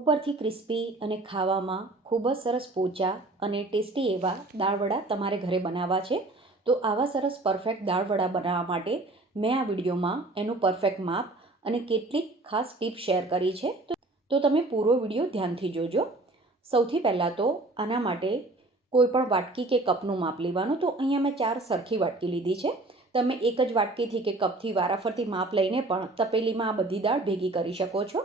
ઉપરથી ક્રિસ્પી અને ખાવામાં ખૂબ જ સરસ પોચા અને ટેસ્ટી એવા દાળવડા તમારે ઘરે બનાવવા છે. તો આવા સરસ પરફેક્ટ દાળવડા બનાવવા માટે મેં આ વિડીયોમાં એનું પરફેક્ટ માપ અને કેટલીક ખાસ ટિપ્સ શેર કરી છે. તો તમે પૂરો વિડીયો ધ્યાનથી જોજો. સૌથી પહેલાં તો આના માટે કોઈ પણ વાટકી કે કપનું માપ લેવાનું. તો અહીંયા મેં 4 સરખી વાટકી લીધી છે. તમે એક જ વાટકીથી કે કપથી વારાફરતી માપ લઈને પણ તપેલીમાં આ બધી દાળ ભેગી કરી શકો છો.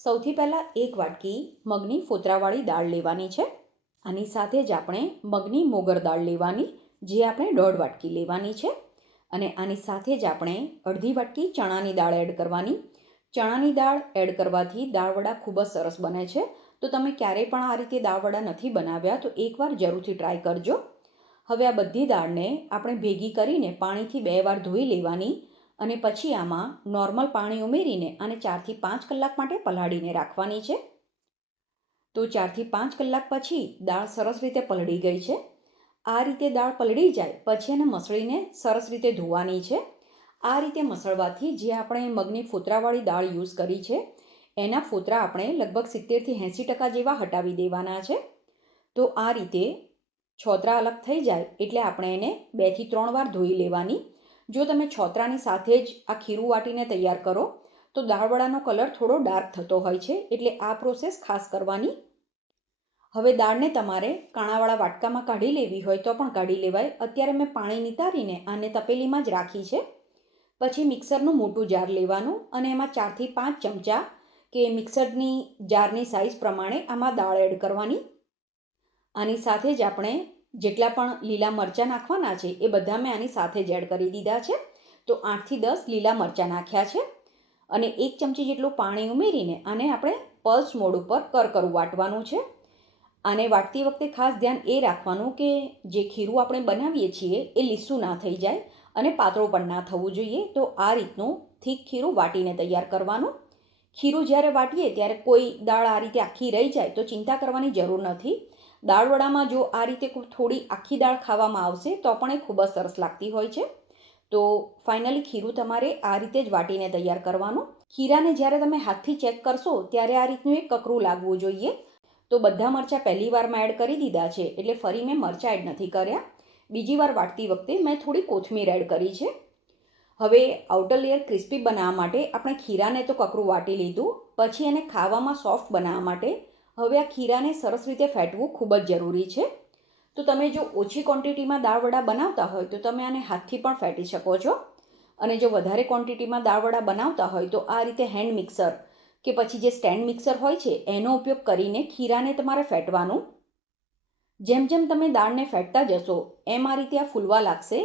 સૌથી પહેલાં એક વાટકી મગની ફોતરાવાળી દાળ લેવાની છે. આની સાથે જ આપણે મગની મોગર દાળ લેવાની, જે આપણે 1.5 વાટકી લેવાની છે. અને આની સાથે જ આપણે અડધી વાટકી ચણાની દાળ એડ કરવાની. ચણાની દાળ એડ કરવાથી દાળવડા ખૂબ જ સરસ બને છે. તો તમે ક્યારેય પણ આ રીતે દાળવડા નથી બનાવ્યા તો એકવાર જરૂરથી ટ્રાય કરજો. હવે આ બધી દાળને આપણે ભેગી કરીને પાણીથી 2 વાર ધોઈ લેવાની અને પછી આમાં નોર્મલ પાણી ઉમેરીને આને 4 થી 5 કલાક માટે પલાળીને રાખવાની છે. તો 4 થી 5 કલાક પછી દાળ સરસ રીતે પલળી ગઈ છે. આ રીતે દાળ પલળી જાય પછી એને મસળીને સરસ રીતે ધોવાની છે. આ રીતે મસળવાથી જે આપણે મગની ફોતરાવાળી દાળ યુઝ કરી છે એના ફોતરા આપણે લગભગ 70 થી 80% જેવા હટાવી દેવાના છે. તો આ રીતે છોતરા અલગ થઈ જાય એટલે આપણે એને 2 થી 3 વાર ધોઈ લેવાની. જો તમે છોતરાની સાથે જ આ ખીરું વાટીને તૈયાર કરો તો દાળવડાનો કલર થોડો ડાર્ક થતો હોય છે, એટલે આ પ્રોસેસ ખાસ કરવાની. હવે દાળને તમારે કાણાવાળા વાટકામાં કાઢી લેવી હોય તો પણ કાઢી લેવાય. અત્યારે મેં પાણી નિતારીને આને તપેલીમાં જ રાખી છે. પછી મિક્સરનું મોટું જાર લેવાનું અને એમાં 4 થી 5 ચમચા કે મિક્સરની જારની સાઇઝ પ્રમાણે આમાં દાળ એડ કરવાની. આની સાથે જ આપણે જેટલા પણ લીલા મરચાં નાખવાના છે એ બધા મેં આની સાથે જ એડ કરી દીધા છે. તો 8 થી 10 લીલા મરચાં નાખ્યા છે અને 1 ચમચી જેટલું પાણી ઉમેરીને આને આપણે પલ્સ મોડ ઉપર કરકરું વાટવાનું છે. આને વાટતી વખતે ખાસ ધ્યાન એ રાખવાનું કે જે ખીરું આપણે બનાવીએ છીએ એ લીસું ના થઈ જાય અને પાતળું પણ ના થવું જોઈએ. તો આ રીતનું થીક ખીરું વાટીને તૈયાર કરવાનું. ખીરું જ્યારે વાટીએ ત્યારે કોઈ દાળ આ રીતે આખી રહી જાય તો ચિંતા કરવાની જરૂર નથી. દાળવડામાં જો આ રીતે થોડી આખી દાળ ખાવામાં આવશે તો પણ એ ખૂબ જ સરસ લાગતી હોય છે. તો ફાઇનલી ખીરું તમારે આ રીતે જ વાટીને તૈયાર કરવાનું. ખીરાને જ્યારે તમે હાથથી ચેક કરશો ત્યારે આ રીતનું એક કકરું લાગવું જોઈએ. તો બધા મરચાં પહેલી વારમાં એડ કરી દીધા છે એટલે ફરી મેં મરચાં એડ નથી કર્યા. બીજી વાર વાટતી વખતે મેં થોડી કોથમીર એડ કરી છે. હવે આઉટર લેયર ક્રિસ્પી બનાવવા માટે આપણે ખીરાને તો કકરું વાટી લીધું, પછી એને ખાવામાં સોફ્ટ બનાવવા માટે હવે આ ખીરાને સરસ રીતે ફેટવું ખૂબ જ જરૂરી છે. તો તમે જો ઓછી ક્વોન્ટિટીમાં દાળવડા બનાવતા હોય તો તમે આને હાથથી પણ ફેટી શકો છો. અને જો વધારે ક્વોન્ટિટીમાં દાળવડા બનાવતા હોય તો આ રીતે હેન્ડ મિક્સર કે પછી જે સ્ટેન્ડ મિક્સર હોય છે એનો ઉપયોગ કરીને ખીરાને તમારે ફેટવાનું. જેમ જેમ તમે દાળને ફેટતા જશો એમ આ રીતે આ ફૂલવા લાગશે,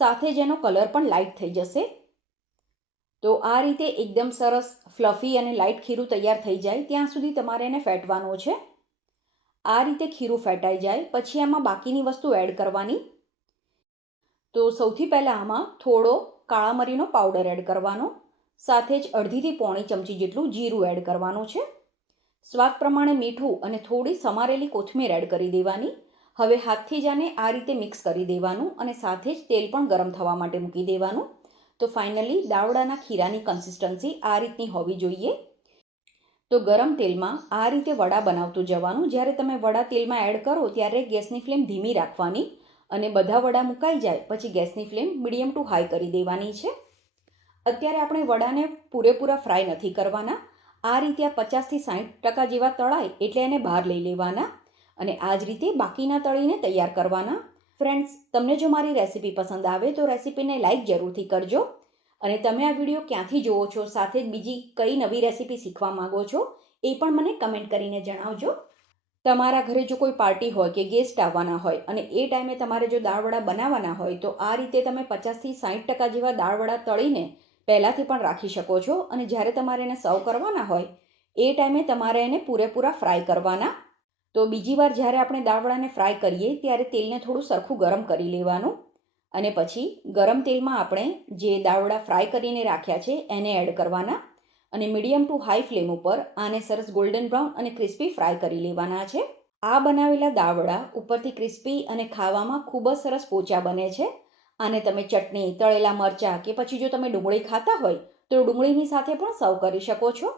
સાથે જ એનો કલર પણ લાઇટ થઈ જશે. તો આ રીતે એકદમ સરસ ફ્લફી અને લાઇટ ખીરું તૈયાર થઈ જાય ત્યાં સુધી તમારે એને ફેટવાનું છે. આ રીતે ખીરું ફેટાઈ જાય પછી આમાં બાકીની વસ્તુ એડ કરવાની. તો સૌથી પહેલાં આમાં થોડો કાળા મરીનો પાવડર એડ કરવાનો, સાથે જ અડધી થી પોણી ચમચી જેટલું જીરું એડ કરવાનું છે. સ્વાદ પ્રમાણે મીઠું અને થોડી સમારેલી કોથમીર એડ કરી દેવાની. હવે હાથથી જ આને આ રીતે મિક્સ કરી દેવાનું અને સાથે જ તેલ પણ ગરમ થવા માટે મૂકી દેવાનું. તો ફાઇનલી દાળવડાના ખીરાની કન્સિસ્ટન્સી આ રીતની હોવી જોઈએ. તો ગરમ તેલમાં આ રીતે વડા બનાવતું જવાનું. જ્યારે તમે વડા તેલમાં એડ કરો ત્યારે ગેસની ફ્લેમ ધીમી રાખવાની અને બધા વડા મુકાઈ જાય પછી ગેસની ફ્લેમ મીડિયમ ટુ હાઈ કરી દેવાની છે. અત્યારે આપણે વડાને પૂરેપૂરા ફ્રાય નથી કરવાના. આ રીતે આ 50 થી 60% જેવા તળાય એટલે એને બહાર લઈ લેવાના અને આ જ રીતે બાકીના તળીને તૈયાર કરવાના. ફ્રેન્ડ્સ, તમને જો મારી રેસીપી પસંદ આવે તો રેસીપીને લાઇક જરૂરથી કરજો. અને તમે આ વિડીયો ક્યાંથી જુઓ છો, સાથે જ બીજી કઈ નવી રેસીપી શીખવા માંગો છો એ પણ મને કમેન્ટ કરીને જણાવજો. તમારા ઘરે જો કોઈ પાર્ટી હોય કે ગેસ્ટ આવવાના હોય અને એ ટાઈમે તમારે જો દાળવડા બનાવવાના હોય તો આ રીતે તમે 50 થી 60% જેવા દાળવડા તળીને પહેલાંથી પણ રાખી શકો છો અને જ્યારે તમારે એને સર્વ કરવાના હોય એ ટાઈમે તમારે એને પૂરેપૂરા ફ્રાય કરવાના. તો બીજી વાર જ્યારે આપણે દાળવડાને ફ્રાય કરીએ ત્યારે તેલને થોડું સરખું ગરમ કરી લેવાનું અને પછી ગરમ તેલમાં આપણે જે દાળવડા ફ્રાય કરીને રાખ્યા છે એને એડ કરવાના અને મીડિયમ ટુ હાઈ ફ્લેમ ઉપર આને સરસ ગોલ્ડન બ્રાઉન અને ક્રિસ્પી ફ્રાય કરી લેવાના છે. આ બનાવેલા દાળવડા ઉપરથી ક્રિસ્પી અને ખાવામાં ખૂબ જ સરસ પોચા બને છે. આને તમે ચટણી, તળેલા મરચાં કે પછી જો તમે ડુંગળી ખાતા હોય તો ડુંગળીની સાથે પણ સર્વ કરી શકો છો.